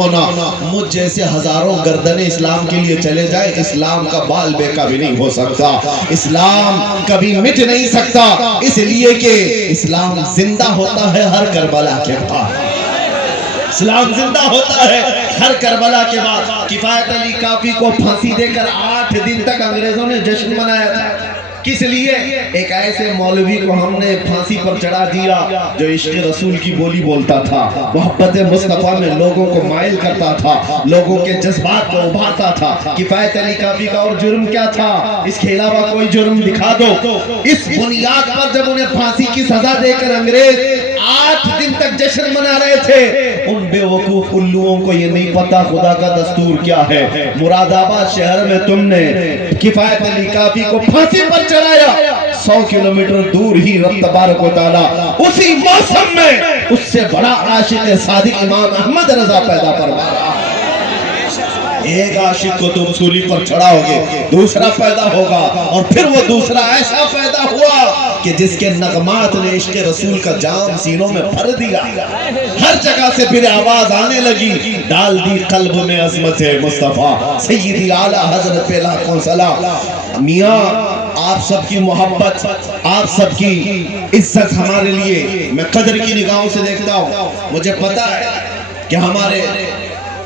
مجھ جیسے ہزاروں گردنیں اسلام کے لیے چلے جائیں، اسلام کا بال بیکا بھی نہیں ہو سکتا، اسلام کبھی مٹ نہیں سکتا، اس لیے کہ اسلام زندہ ہوتا ہے ہر کربلا کے بعد، اسلام زندہ ہوتا ہے ہر کربلا کے بعد۔ کفایت علی کافی کو پھانسی دے کر 8 دن تک انگریزوں نے جشن منایا تھا، کس لیے؟ ایک ایسے مولوی کو ہم نے پھانسی پر چڑھا دیا جو عشق رسول کی بولی بولتا تھا، محبت مصطفیٰ میں لوگوں کو مائل کرتا تھا، لوگوں کے جذبات کو ابھارتا تھا۔ کفایت علی کافی کا اور جرم کیا تھا؟ اس کے علاوہ کوئی جرم دکھا دو۔ اس بنیاد پر جب انہیں پھانسی کی سزا دے کر انگریز 8 دن تک جشن منا رہے تھے، ان بے وقوف الوؤں کو یہ نہیں پتا خدا کا دستور کیا ہے۔ مراد آباد شہر میں تم نے کفایت علی کافی کو پھانسی پر چڑھایا، 100 کلومیٹر دور ہی رب تبارک و تعالیٰ اسی موسم میں اس سے بڑا عاشق صادق امام احمد رضا پیدا فرمایا۔ ایک عاشق کو تم سولی پر چڑھاؤ گے، دوسرا پیدا ہوگا، اور پھر وہ دوسرا ایسا پیدا ہوا کہ جس کے نغمات نے عشق رسول کا جام سینوں میں بھر دیا، ہر جگہ سے پھر آواز آنے لگی، ڈال دی قلب میں عظمت مصطفیٰ، سیدی اعلیٰ حضرت پہ لاکھوں سلام۔ میاں آپ سب کی محبت، آپ سب کی عزت ہمارے لیے میں قدر کی نگاہوں سے دیکھتا ہوں۔ مجھے پتا ہے کہ ہمارے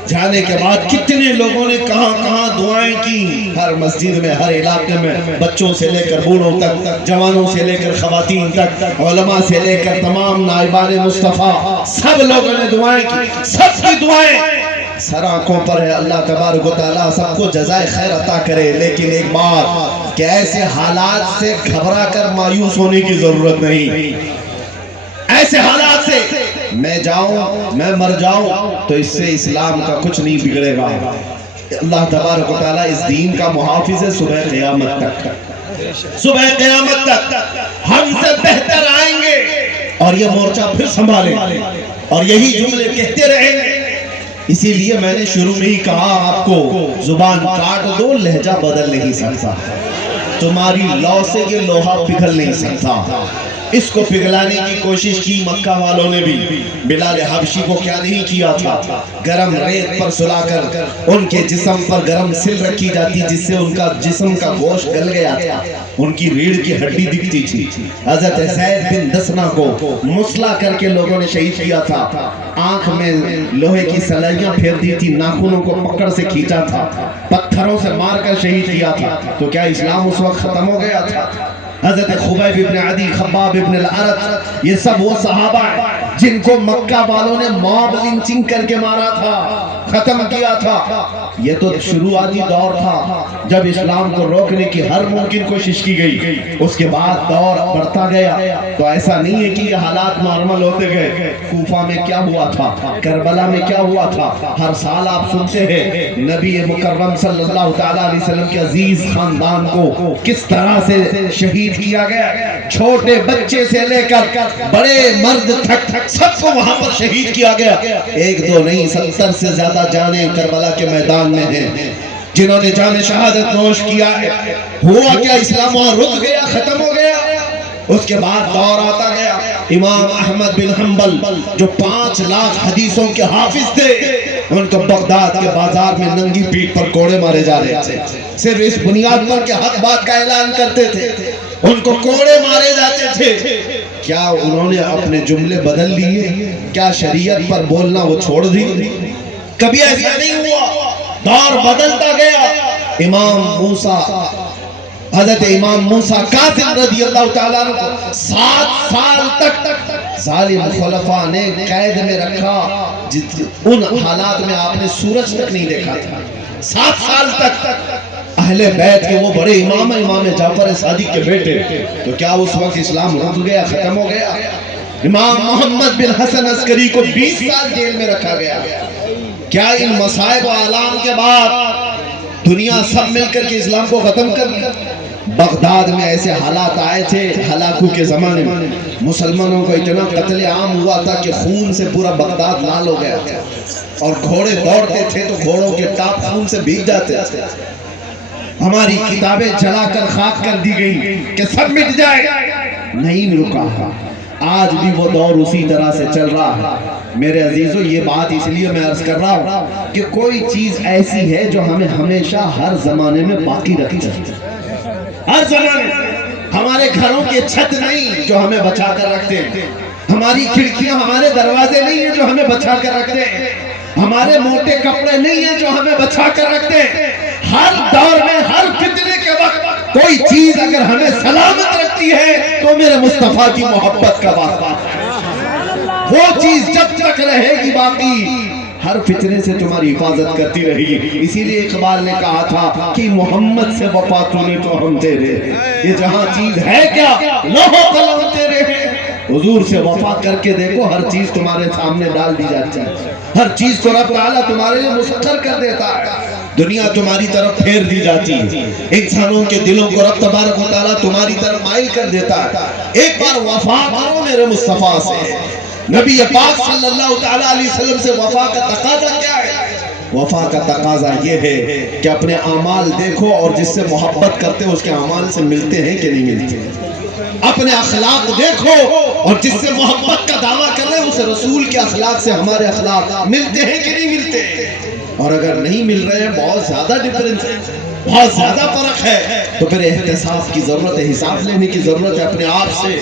جانے کے بعد کتنے لوگوں نے کہاں کہاں دعائیں کی، ہر مسجد میں، ہر علاقے میں، بچوں سے لے کر بوڑھوں تک، جوانوں سے لے کر خواتین تک، علماء سے لے کر تمام نائبان مصطفیٰ، سب لوگوں نے دعائیں کی، سب کی دعائیں سر آنکھوں پر ہے۔ اللہ تبارک و تعالیٰ سب کو جزائے خیر عطا کرے، لیکن ایک بات کہ ایسے حالات سے گھبرا کر مایوس ہونے کی ضرورت نہیں۔ ایسے حالات سے میں جاؤں، میں مر جاؤں تو اس سے اسلام کا کچھ نہیں بگڑے گا۔ اللہ تبارک و تعالیٰ اس دین کا محافظ ہے صبح قیامت تک، صبح قیامت تک ہم سے بہتر آئیں گے اور یہ مورچہ پھر سنبھالیں اور یہی جملے کہتے رہیں گے۔ اسی لیے میں نے شروع میں ہی کہا آپ کو، زبان کاٹ دو لہجہ بدل نہیں سکتا، تمہاری لو سے یہ لوہا پگھل نہیں سکتا۔ اس کو پگھلانے کی کوشش کی مکہ والوں نے بھی، بلال حبشی کو کیا نہیں کیا تھا، گرم ریت پر سلا کر ان کے جسم پر گرم سل رکھی جاتی جس سے ان کا جسم کا گوشت گل گیا تھا، ان کی ریڑھ کی ہڈی دکھتی تھی۔ حضرت زید بن دسنہ کو مسلح کر کے لوگوں نے شہید کیا تھا، آنکھ میں لوہے کی سلائیاں پھیر دی تھی، ناخنوں کو پکڑ سے کھینچا تھا، پتھروں سے مار کر شہید کیا تھا، تو کیا اسلام اس وقت ختم ہو گیا تھا؟ حضرت خبیب ابن عدی، خباب ابن الارت، یہ سب وہ صحابہ ہیں جن کو مکہ والوں نے موب لنچنگ کر کے مارا تھا، ختم کیا تھا۔ یہ تو شروعاتی دور تھا جب اسلام کو روکنے کی ہر ممکن کوشش کی گئی، اس کے بعد دور بڑھتا گیا، تو ایسا نہیں ہے کہ یہ حالات نارمل ہوتے گئے۔ کوفہ میں کیا ہوا تھا، کربلا میں کیا ہوا تھا، ہر سال آپ سنتے ہیں نبی مکرم صلی اللہ علیہ وسلم کے عزیز خاندان کو کس طرح سے شہید کیا گیا، چھوٹے بچے سے لے کر بڑے مرد تک سب کو وہاں پر شہید کیا گیا۔ ایک دو نہیں، 70 سے زیادہ جانیں کربلا کے میدان میں ہیں جنہوں نے جان شہادت نوش کیا ہے۔ ہوا کیا؟ اسلام وہاں رک گیا، ختم ہو گیا؟ اس کے بعد دور آتا گیا، امام احمد بن حنبل جو 5 لاکھ حدیثوں کے حافظ تھے، ان کو بغداد کے بازار میں ننگی پیٹھ پر کوڑے مارے جا رہے تھے، صرف اس بنیاد پر کہ حق بات کا اعلان کرتے تھے، ان کو کوڑے مارے جاتے تھے۔ کیا انہوں نے اپنے جملے بدل لیے؟ کیا شریعت پر بولنا وہ چھوڑ دی؟ کبھی ایسا نہیں ہوا، دور بدلتا گیا۔ امام موسیٰ، حضرت امام موسیٰ کاظم رضی اللہ تعالیٰ عنہ 7 سال تک ظالم خلفاء نے قید میں رکھا، ان حالات میں آپ نے سورج تک نہیں دیکھا تھا، 7 سال تک۔ اہل بیت کے وہ بڑے امام امام جعفر صادق کے بیٹے، تو کیا اس وقت اسلام رک گیا، ختم ہو گیا؟ امام محمد بن حسن عسکری کو 20 سال جیل میں رکھا گیا۔ کیا ان مصائب و اعلام کے بعد دنیا سب مل کر کے اسلام کو ختم کر دیا؟ بغداد میں ایسے حالات آئے تھے ہلاکو کے زمانے میں، مسلمانوں کو اتنا قتل عام ہوا تھا کہ خون سے پورا بغداد لال ہو گیا تھا، اور گھوڑے دوڑتے تھے تو گھوڑوں کے ٹاپ خون سے بھیگ جاتے تھے۔ ہماری کتابیں جلا کر خاک کر دی گئی کہ سب مٹ جائے، نہیں رکا۔ آج بھی وہ دور اسی طرح سے چل رہا ہے۔ میرے عزیزو یہ بات اس لیے میں عرض کر رہا ہوں کہ کوئی چیز ایسی ہے جو ہمیں ہمیشہ ہر زمانے میں باقی رکھنی چاہیے۔ ہر زمانے ہمارے گھروں کے چھت نہیں جو ہمیں بچا کر رکھتے ہیں، ہماری کھڑکیاں ہمارے دروازے نہیں ہیں جو ہمیں بچا کر رکھتے ہیں، ہمارے موٹے کپڑے نہیں ہیں جو ہمیں بچا کر رکھتے ہیں۔ ہر دور میں ہر فتنے کے وقت کوئی چیز اگر ہمیں سلامت رکھتی ہے تو میرے مصطفیٰ کی محبت کا واسطہ ہے۔ وہ چیز جب تک رہے گی باقی ہر فتنے سے تمہاری حفاظت کرتی رہے گی۔ اسی لیے اقبال نے کہا تھا کہ محمد سے وفا تو نے تو ہم تیرے، یہ جہاں چیز ہے کیا لوح و قلم تیرے ہیں۔ حضور سے وفا کر کے دیکھو، ہر چیز تمہارے سامنے ڈال دی جاتی ہے، ہر چیز کو رب تعالیٰ تمہارے لیے مسخر کر دیتا ہے، دنیا تمہاری طرف پھیر دی جاتی ہے، انسانوں کے دلوں کو رب تبارک و تعالیٰ تمہاری طرف مائل کر دیتا ہے۔ ایک بار وفا کرو میرے مصطفیٰ سے۔ نبی پاک صلی اللہ تعالیٰ علیہ وسلم سے وفا کا تقاضا کیا ہے؟ وفا کا تقاضا یہ ہے کہ اپنے اعمال دیکھو اور جس سے محبت کرتے ہو اس کے اعمال سے ملتے ہیں کہ نہیں ملتے۔ اپنے اخلاق دیکھو اور جس سے محبت کا دعویٰ کر رہے ہیں اس رسول کے اخلاق سے ہمارے اخلاق ملتے ہیں کہ نہیں ملتے۔ اور اگر نہیں مل رہے ہیں، بہت زیادہ ڈفرنس ہے، بہت زیادہ فرق ہے، تو پھر احتساب کی ضرورت ہے، حساب لینے کی ضرورت ہے اپنے آپ سے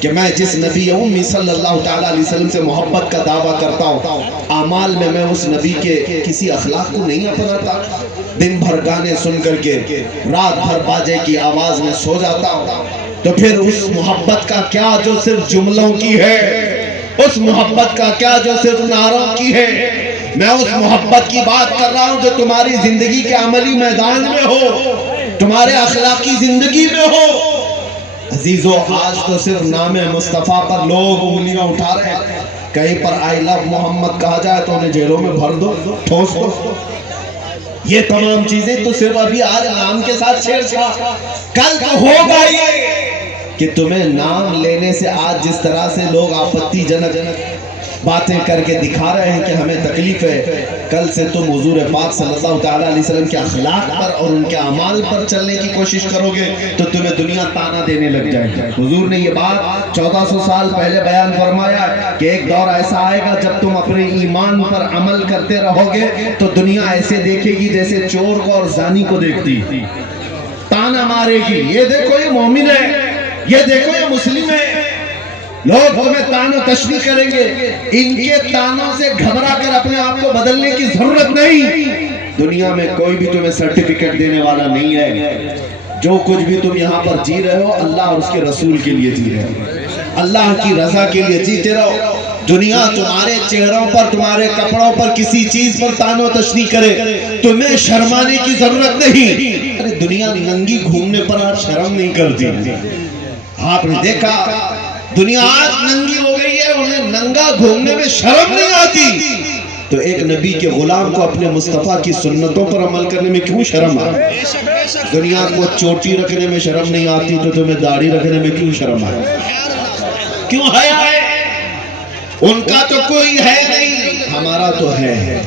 کہ میں جس نبی امی صلی اللہ تعالیٰ علیہ وسلم سے محبت کا دعویٰ کرتا ہوں، اعمال میں اس نبی کے کسی اخلاق کو نہیں اپناتا، دن بھر گانے سن کر کے رات بھر باجے کی آواز میں سو جاتا ہوں، تو پھر اس محبت کا کیا جو صرف جملوں کی ہے، اس محبت کا کیا جو صرف نعروں کی ہے۔ میں اس محبت کی بات کر رہا ہوں جو تمہاری زندگی کے عملی میدان میں ہو، تمہارے اخلاقی زندگی میں ہو۔ عزیزو، آج تو صرف نام مصطفیٰ پر لوگ انگلیاں اٹھا رہے ہیں، کہیں پر آئی لو محمد کہا جائے تو انہیں جیلوں میں بھر دو، ٹھوس دو۔ یہ تمام چیزیں تو صرف ابھی آج نام کے ساتھ چھیڑ چھاڑ، کل تو ہوگا یہ کہ تمہیں نام لینے سے آج جس طرح سے لوگ آپتی جنک باتیں کر کے دکھا رہے ہیں کہ ہمیں تکلیف ہے، کل سے تم حضور پاک صلی اللہ تعالیٰ علیہ وسلم کے اخلاق پر اور ان کے اعمال پر چلنے کی کوشش کرو گے تو تمہیں دنیا تانا دینے لگ جائے گی۔ حضور نے یہ بات 1400 سال پہلے بیان فرمایا ہے کہ ایک دور ایسا آئے گا جب تم اپنے ایمان پر عمل کرتے رہو گے تو دنیا ایسے دیکھے گی جیسے چور کو اور زانی کو دیکھتی، تانا مارے گی، یہ دیکھو یہ مومن ہے، یہ دیکھو یہ مسلم ہے۔ لوگ تمہیں تان و تشبیہ کریں گے، ان کے تانوں سے گھبرا کر اپنے آپ کو بدلنے کی ضرورت نہیں۔ دنیا میں کوئی بھی تمہیں سرٹیفکیٹ دینے والا نہیں ہے، جو کچھ بھی تم یہاں پر جی رہے ہو اللہ اور اس کے رسول کے لیے جی رہے ہو، اللہ کی رضا کے لیے جیتے رہو۔ دنیا تمہارے چہروں پر، تمہارے کپڑوں پر کسی چیز پر تان و تشبیہ کرے، تمہیں شرمانے کی ضرورت نہیں۔ ارے دنیا ننگی گھومنے پر آج شرم نہیں کرتی۔ آپ نے دیکھا دنیا آج ننگی ہو گئی ہے، انہیں ننگا گھومنے میں شرم نہیں آتی، تو ایک نبی کے غلام کو اپنے مصطفیٰ کی سنتوں پر عمل کرنے میں کیوں شرم آئے؟ دنیا کو چوٹی رکھنے میں شرم نہیں آتی تو تمہیں داڑھی رکھنے میں کیوں شرم آئے؟ کیوں حیا ہے؟ ان کا تو کوئی ہے نہیں، ہمارا تو ہے۔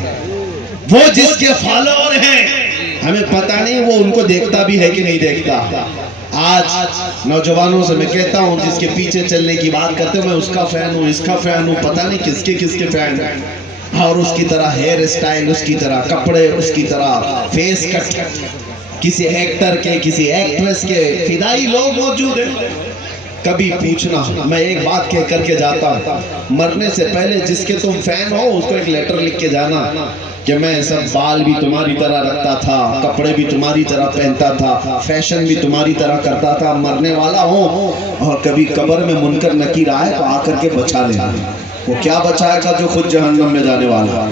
وہ جس کے فالوور ہیں ہمیں پتہ نہیں وہ ان کو دیکھتا بھی ہے کہ نہیں دیکھتا۔ آج نوجوانوں سے میں کہتا ہوں جس کے پیچھے چلنے کی بات کرتے ہوں، میں اس کا فین ہوں، اس کا فین ہوں، پتہ نہیں کس کے فین ہیں، اور اس کی طرح ہیئر اسٹائل، اس کی طرح کپڑے، اس کی طرح فیس کٹ، کسی ایکٹر کے کسی ایکٹریس کے فدائی لوگ موجود ہیں۔ کبھی پوچھنا، میں ایک بات کہہ کر کے جاتا ہوں، مرنے سے پہلے جس کے تم فین ہو اس کو ایک لیٹر لکھ کے جانا کہ میں سب بال بھی تمہاری طرح رکھتا تھا، کپڑے بھی تمہاری طرح پہنتا تھا، فیشن بھی تمہاری طرح کرتا تھا، مرنے والا ہوں، اور کبھی قبر میں منکر نکیر آئے تو آ کر کے بچا لینا۔ وہ کیا بچائے گا جو خود جہنم میں جانے والا؟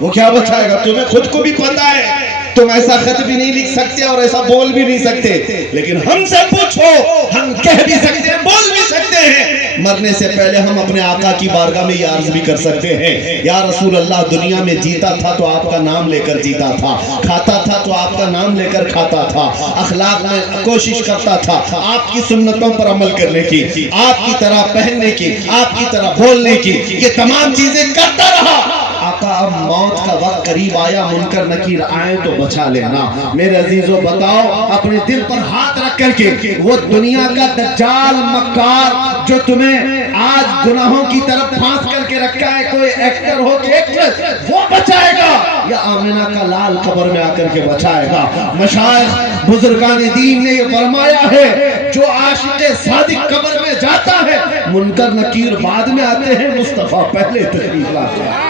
وہ کیا بچائے گا؟ تمہیں خود کو بھی پتا ہے تم ایسا خط بھی نہیں لکھ سکتے اور ایسا بول بھی نہیں سکتے، لیکن ہم سے پوچھو، ہم کہہ بھی سکتے ہیں، بول بھی سکتے ہیں۔ مرنے سے پہلے ہم اپنے آقا کی بارگاہ میں یہ عرض بھی کر سکتے ہیں، یا رسول اللہ، دنیا میں جیتا تھا تو آپ کا نام لے کر جیتا تھا، کھاتا تھا تو آپ کا نام لے کر کھاتا تھا، اخلاق میں کوشش کرتا تھا آپ کی سنتوں پر عمل کرنے کی، آپ کی طرح پہننے کی، آپ کی طرح بولنے کی، یہ تمام چیزیں کرتا رہا۔ آقا اب موت کا وقت قریب آیا، منکر نکیر آئے تو بچا لینا۔ میرے عزیزو بتاؤ، اپنے دل پر ہاتھ رکھ کر کے وہ دنیا کا دجال مکار جو تمہیں آج گناہوں کی طرف پھانس کر کے رکھا ہے کوئی ایکٹر ہو کہ ایکٹریس، وہ بچائے گا یا آمنہ کا لال قبر میں آ کر کے بچائے گا؟ مشائخ بزرگان دین نے یہ فرمایا ہے جو عاشق صادق قبر میں جاتا ہے منکر نکیر بعد میں آتے ہیں، مصطفیٰ پہلے تشریف لاتے ہیں۔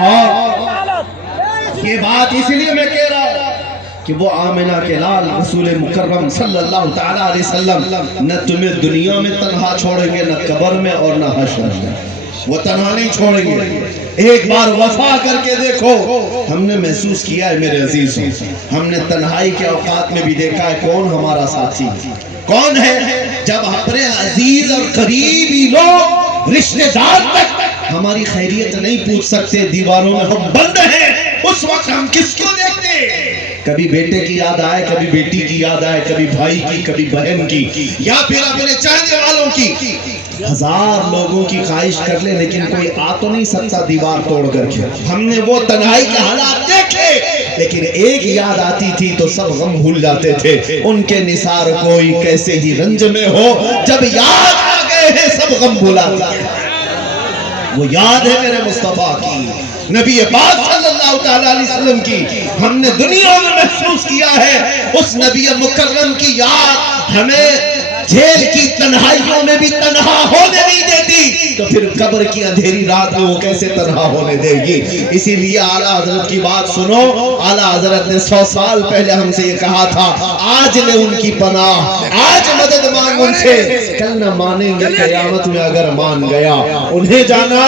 اور یہ بات اس لیے میں کہہ رہا ہوں کہ وہ آمنہ کے لال رسول مکرم صلی اللہ تعالیٰ علیہ وسلم نہ تمہیں دنیا میں تنہا چھوڑیں گے، نہ قبر میں اور نہ حشر میں، وہ تنہا نہیں چھوڑیں گے۔ ایک بار وفا کر کے دیکھو، ہم نے محسوس کیا ہے میرے عزیزوں، ہم نے تنہائی کے اوقات میں بھی دیکھا ہے کون ہمارا ساتھی کون ہے۔ جب اپنے عزیز اور قریبی لوگ رشتہ دار تک ہماری خیریت نہیں پوچھ سکتے، دیواروں میں ہم بند ہیں، اس وقت ہم کس کو دیکھتے؟ کبھی بیٹے کی یاد آئے، کبھی بیٹی کی یاد آئے، کبھی بھائی کی، کبھی بہن کی، یا پھر اپنے چاہنے والوں کی۔ ہزار لوگوں کی خواہش کر لے لیکن کوئی آ تو نہیں سکتا دیوار توڑ کر کے۔ ہم نے وہ تنہائی کے حالات دیکھے، لیکن ایک یاد آتی تھی تو سب غم بھول جاتے تھے۔ ان کے نثار کوئی کیسے ہی رنج میں ہو، جب یاد آ گئے ہیں سب غم بھولا جاتے ہیں۔ وہ یاد ہے میرے مصطفیٰ کی، نبی پاک صلی اللہ تعالیٰ علیہ وسلم کی، ہم نے دنیا میں محسوس کیا ہے اس نبی مکرم کی یاد ہمیں جیل کی تنہائیوں میں بھی تنہا ہونے نہیں دیتی، تو پھر قبر کی اندھیری رات میں وہ کیسے تنہا ہونے دے گی؟ اسی لیے اعلیٰ حضرت کی بات سنو، اعلیٰ حضرت نے 100 سال پہلے ہم سے یہ کہا تھا، آج لے ان کی پناہ، آج مدد مانگ ان سے، کل نہ مانیں گے قیامت میں اگر مان گیا۔ انہیں جانا،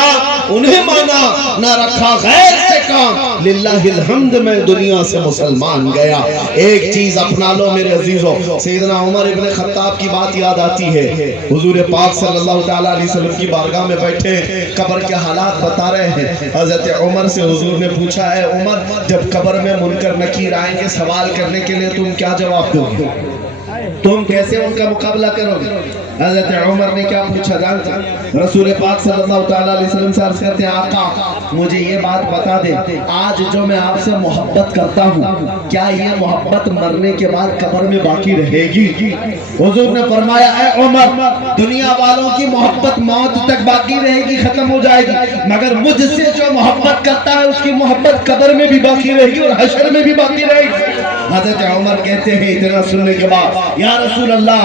انہیں مانا، نہ رکھا غیر سے کام، للہ الحمد میں دنیا سے مسلمان گیا۔ ایک چیز اپنا لو میرے عزیزوں، سیدنا عمر ابن خطاب کی بات یاد آتی ہے، حضور پاک صلی اللہ تعالیٰ علیہ وسلم کی بارگاہ میں بیٹھے قبر کے حالات بتا رہے ہیں۔ حضرت عمر سے حضور نے پوچھا ہے عمر، جب قبر میں منکر نکیر آئیں گے سوال کرنے کے لیے تم کیا جواب دو گے؟ تم کیسے ان کا مقابلہ کرو گے؟ حضرت عمر نے کیا پوچھا جانتا؟ رسول پاک صلی اللہ تعالیٰ علیہ وسلم سے عرض کرتے ہیں آقا مجھے یہ بات بتا دے، آج جو میں آپ سے محبت کرتا ہوں کیا یہ محبت مرنے کے بعد قبر میں باقی رہے گی؟ حضور نے فرمایا اے عمر، دنیا والوں کی محبت موت تک باقی رہے گی، ختم ہو جائے گی، مگر مجھ سے جو محبت کرتا ہے اس کی محبت قبر میں بھی باقی رہے گی اور حشر میں بھی باقی رہے گی۔ حضرت عمر کہتے ہیں اتنا سننے کے بعد یا رسول اللہ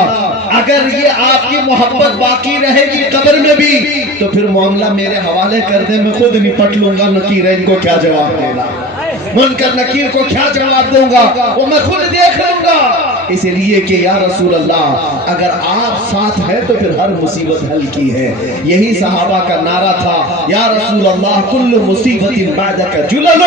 اگر یہ آپ کی محبت باقی رہے گی قبر میں بھی تو پھر معاملہ میرے حوالے کر دے، میں خود نپٹ لوں گا، نکیرین کو کیا جواب دینا، منکر نکیر کو کیا جواب دوں گا، وہ میں خود دیکھ لوں گا۔ اس لیے کہ یا رسول اللہ اگر آپ ساتھ ہیں تو پھر ہر مصیبت حل کی ہے۔ یہی صحابہ کا نعرہ تھا یا رسول اللہ کل مصیبت بعدک جلل۔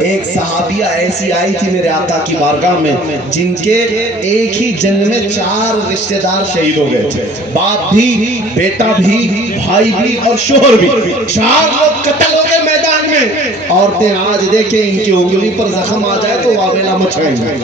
ایک صحابیہ ایسی آئی تھی میرے آقا کی بارگاہ میں جن کے ایک ہی جنگ میں 4 رشتہ دار شہید ہو گئے تھے، باپ بھی، بیٹا بھی، بھائی بھی اور شوہر بھی، 4 لوگ قتل ہو گئے میدان میں۔ عورتیں آج دیکھیں ان کی انگلی پر زخم آ جائے تو واویلا مچھائیں گے،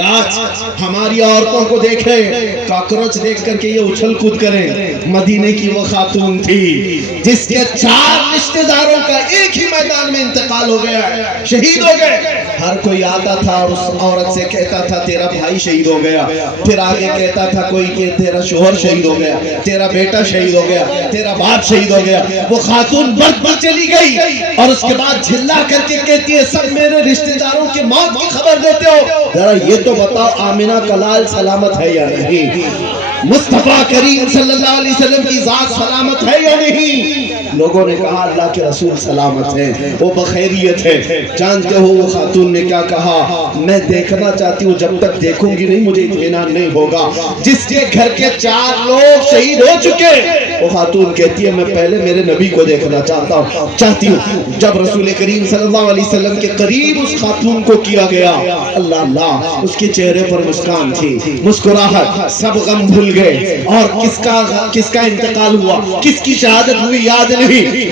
آج ہماری عورتوں کو دیکھیں کاکروچ دیکھ کر کے یہ اچھل کود کریں۔ مدینے کی وہ خاتون تھی جس کے 4 رشتہ داروں کا ایک ہی میدان میں انتقال ہو گیا، شہید ہو گئے۔ ہر کوئی آتا تھا اور اس عورت سے کہتا تھا تیرا بھائی شہید ہو گیا، پھر آگے کہتا تھا کوئی کہ تیرا شوہر شہید ہو گیا، تیرا بیٹا شہید ہو گیا، تیرا باپ شہید ہو گیا۔ وہ خاتون برد پر چلی گئی اور اس کے بعد جھلا کر کے کہتی ہے سب میرے رشتہ داروں کی موت کی خبر دیتے ہو، ذرا یہ تو بتاؤ آمنہ کا لال سلامت ہے یا نہیں؟ مصطفیٰ کریم صلی اللہ علیہ وسلم کی ذات سلامت ہے یا نہیں؟ لوگوں نے کہا اللہ کے رسول سلامت ہیں، وہ بخیریت ہے۔ جانتے ہو وہ خاتون نے کیا کہا؟ میں دیکھنا چاہتی ہوں، جب تک دیکھوں گی نہیں مجھے اطمینان نہیں ہوگا۔ جس کے گھر کے 4 لوگ شہید ہو چکے وہ خاتون کہتی ہے میں پہلے میرے نبی کو دیکھنا چاہتی ہوں۔ جب رسول کریم صلی اللہ علیہ وسلم کے قریب اس خاتون کو کیا گیا، اللہ اللہ اس کے چہرے پر مسکان تھی، مسکراہٹ، سب غم بھول گئے۔ اور کس کا انتقال ہوا، کس کی شہادت ہوئی یاد نہیں۔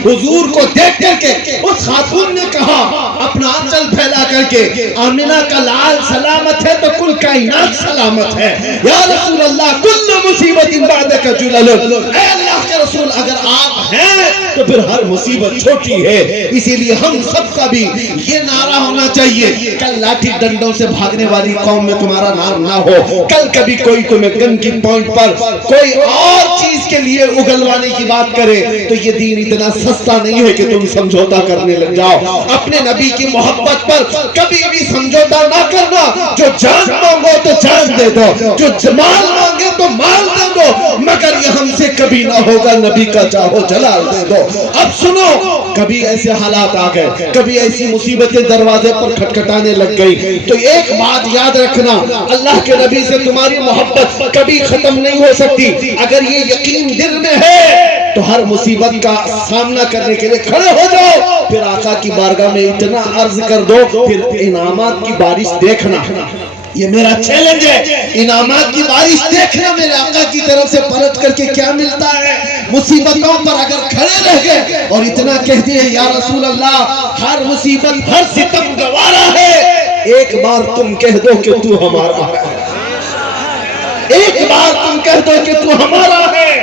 حضور کو دیکھ کر کے اس خاتون نے کہا اپنا آنچل پھیلا کر کے آمنہ کا لال سلامت ہے تو کل کائنات سلامت ہے۔ یا رسول اللہ کل مصیبت بعدک جلل، اے اللہ کے رسول اگر آپ ہے تو پھر ہر مصیبت چھوٹی ہے. اسی لیے ہم سب کا بھی یہ نعرہ ہونا چاہیے, کل لاٹھی ڈنڈوں سے بھاگنے والی قوم میں تمہارا نام نہ ہو. کل کبھی کوئی تمہیں گن کی پوائنٹ پر کوئی اور چیز کے لیے اگلوانے کی بات کرے تو یہ دین اتنا سستا نہیں ہے کہ تم سمجھوتا کرنے لگ جاؤ. اپنے نبی کی محبت پر کبھی بھی سمجھوتا نہ کرنا. جو جان مانگو تو جان دے دو, جو مال مانگے تو مال دے دو, مگر یہ ہم سے کبھی نہ ہوگا نبی کا چاہو جلال دے دو. اب سنو, کبھی ایسے حالات آ گئے, کبھی ایسی مصیبتیں دروازے پر کھٹکھٹانے لگ گئی, تو ایک بات یاد رکھنا, اللہ کے نبی سے تمہاری محبت کبھی ختم نہیں ہو سکتی. اگر یہ یقین دل میں ہے تو ہر مصیبت کا سامنا کرنے کے لیے کھڑے ہو جاؤ. پھر آقا کی بارگاہ میں اتنا عرض کر دو, پھر انعامات کی بارش دیکھنا. یہ میرا چیلنج ہے, انعامات کی بارش دیکھنا میرے آقا کی طرف سے پلٹ کر کے کیا ملتا ہے. مصیبتوں پر اگر کھڑے رہ گئے اور اتنا کہہ دیے یا رسول اللہ ہر مصیبت ہر ستم گوارا ہے, ایک بار تم کہہ دو کہ تو ہمارا ہے, ایک بار تم کہہ دو کہ تو ہمارا ہے.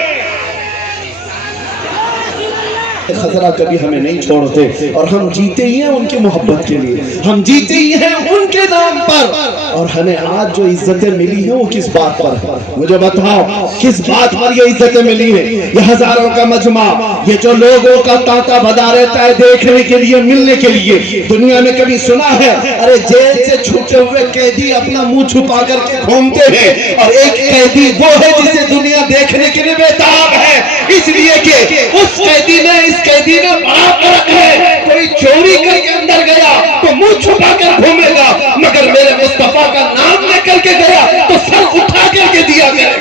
خزرہ کبھی ہمیں نہیں چھوڑتے اور ہم جیتے ہی ہیں ان کی محبت کے لیے, ہم جیتے ہی ہیں ان کے نام پر. اور ہمیں آج جو عزتیں ملی ہیں وہ کس بات پر ہے, مجھے بتاؤ کس بات پر یہ عزتیں ملی ہیں. یہ ہزاروں کا مجمع, یہ جو لوگوں کا تانتا بدا رہتا ہے دیکھنے کے لیے ملنے کے لیے. دنیا میں کبھی سنا ہے ارے جیل سے چھوٹے ہوئے قیدی اپنا منہ چھپا کر کے گھومتے ہیں, اور ایک قیدی وہ ہے جسے دنیا دیکھنے کے لیے بےتاب ہے, اس لیے کہ اس قیدی میں اس قیدی میں بڑا فرق ہے. کوئی چوری کر کے اندر گیا تو منہ چھپا کر گھومے گا, مگر میرے مصطفیٰ کا نام لے کر کے گیا تو سر اٹھا کر کے دیا گیا.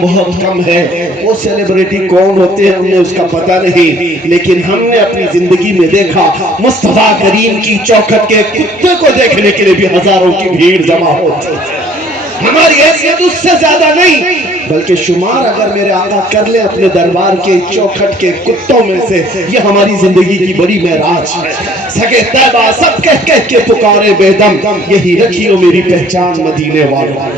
بہت کم ہے وہ سیلیبریٹی کون ہوتے ہیں ہمیں اس کا پتہ نہیں, لیکن ہم نے اپنی زندگی میں دیکھا مصطفیٰ کریم کی چوکھٹ کے کتے کو دیکھنے کے لیے بھی ہزاروں کی بھیڑ جمع ہوتی. ہماری حیثیت اس سے زیادہ نہیں, بلکہ شمار اگر میرے آقا کر لیں اپنے دربار کے چوکھٹ کے کتوں میں سے, یہ ہماری زندگی کی بڑی معراج ہے. سگے طیبہ سب کہہ کہہ کے پکارے بے دم, یہی رکھیو میری پہچان مدینے والوں.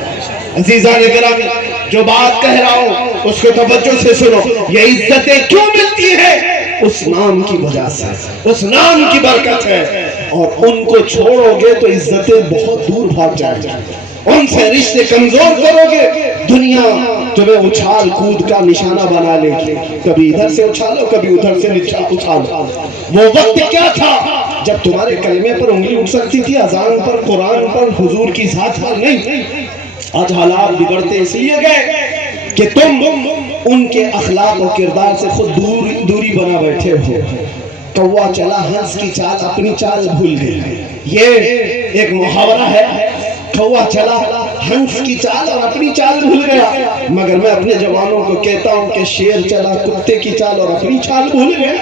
عزیزان گرامی, جو بات کہہ رہا ہوں اس کو توجہ سے سنو. یہ عزتیں کیوں ملتی ہیں؟ اس نام کی وجہ سے, اس نام کی برکت ہے. اور ان کو چھوڑو گے تو عزتیں بہت دور بھاگ جائیں گے, ان سے رشتے کمزور کرو گے, دنیا تمہیں اچھال کود کا نشانہ بنا لے گی. کبھی ادھر سے اچھالو کبھی ادھر سے اچھالو. وہ وقت کیا تھا جب تمہارے کلمے پر انگلی اٹھ سکتی تھی, اذان پر, قرآن پر, حضور کی ذات پر نہیں. آج حالات بگڑتے اس لیے گئے کہ تم ان کے اخلاق و کردار سے خود دوری بنا بیٹھے ہو. کوا چلا ہنس کی چال اپنی چال بھول گئی, یہ ایک محاورہ ہے. کوا چلا ہنس کی چال اور اپنی چال بھول گیا, مگر میں اپنے جوانوں کو کہتا ہوں کہ شیر چلا کتے کی چال اور اپنی چال بھول گیا.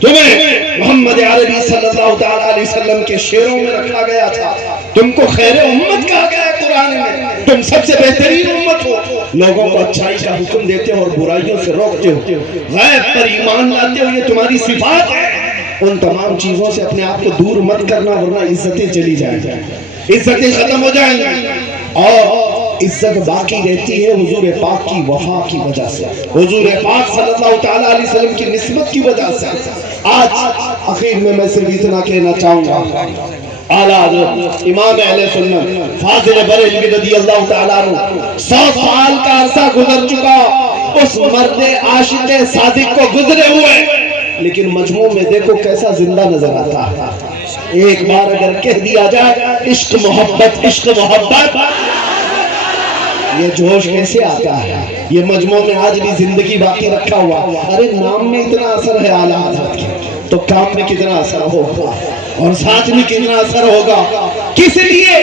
تمہیں محمد عربی صلی اللہ علیہ وسلم کے شیروں میں رکھا گیا تھا, تم کو خیر امت کہا گیا قرآن میں, تم سب سے بہترین امت ہو. لوگوں کو اچھائی کا حکم دیتے ہو اور برائیوں سے روکتے ہو, غیب پر ایمان لاتے ہو, یہ تمہاری صفات ہے. ان تمام چیزوں سے اپنے آپ کو دور مت کرنا ورنہ عزتیں چلی جائیں گی, عزتیں ختم ہو جائیں گی. اور عزت باقی رہتی ہے حضور پاک کی وفا کی وجہ سے, حضور پاک صلی اللہ علیہ وسلم کی نسبت کی وجہ سے. آج اخیر میں صرف اتنا کہنا چاہوں گا, اعلیٰ حضرت امام اہل سنت فاضل بریلوی رضی اللہ تعالیٰ عنہ 100 سال کا عرصہ گزر چکا, اس مرد عاشق صادق کو گزرے ہوئے, لیکن مجموع میں دیکھو کیسا زندہ نظر آتا ہے. ایک بار اگر کہہ دیا جائے عشق محبت, عشق محبت, یہ جوش کیسے آتا ہے؟ یہ مجموع میں آج بھی زندگی باقی رکھا ہوا. ارے نام میں اتنا اثر ہے اعلیٰ حضرت کی, تو کام میں کتنا اثر ہوگا اور ساتھ میں کتنا اثر ہوگا. کس لیے